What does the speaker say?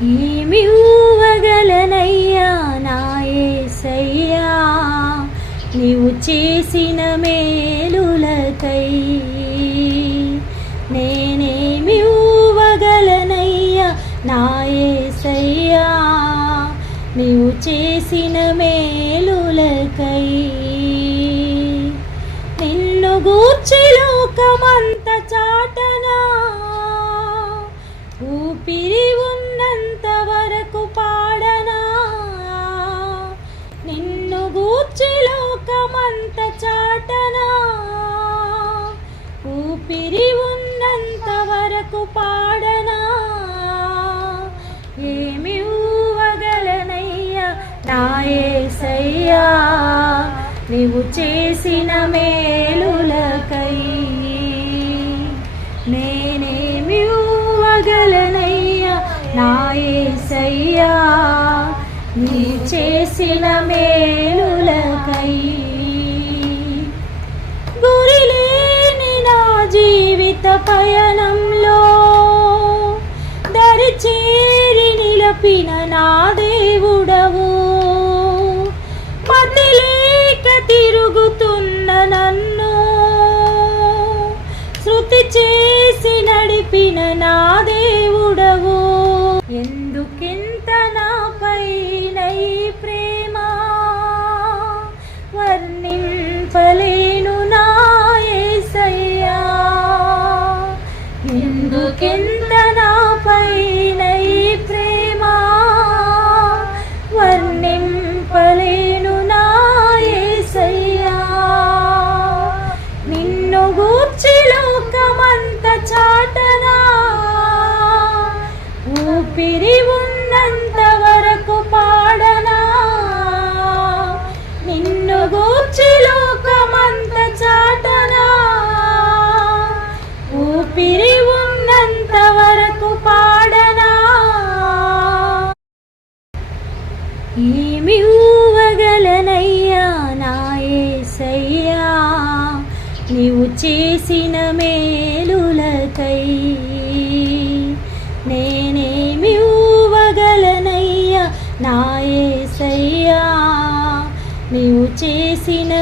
ఏమి ఊవగలనయ్యా నా యేసయ్యా నీవు చేసిన మేలులకై. నేనేమి ఊవగలనయ్యా నా యేసయ్యా నీవు చేసిన మేలులకై. నిన్ను గూర్చి లోకమంత చాటనా, ఊపిరి ఉన్నంత వరకు పాడనా. నిన్ను గూర్చి లోకమంత చాటనా, ఊపిరి ఉన్నంత వరకు పాడనా. ఏమి ఊవగలనయ్యా నా యేసయ్యా నీవు చేసిన మేలులకై. నేనేమి ఊవగలనయ్యా నా యేసయ్యా నీ చేసిన మేలులకై. గురిలేని నా జీవిత పయనంలో దరి చేరి నిలపిన నా దేవుడవు. మతి లేక తిరుగుతున్న నన్ను శృతి చేసి నడిపిన నా దేవుడవు. ఎందుకింత నాపైన ఈ ప్రేమ వర్ణింపలేను నా యేసయ్యా. ఎందుకింత నాపైన ఈ ప్రేమ వర్ణింపలేను నా యేసయ్యా. నిన్ను గూర్చి లోకమంత చాటనా, ఊపిరి ఉన్నంత వరకు పాడనా. నిన్ను గూర్చి లోకమంత చాటనా, ఊపిరి ఉన్నంత వరకు పాడనా. ఏమి ఊవగలనయ్యా నా యేసయ్యా నీవు చేసిన మేలులకై. నేనేమి ఊవగలనయ్యా నా యేసయ్యా నీవు చేసిన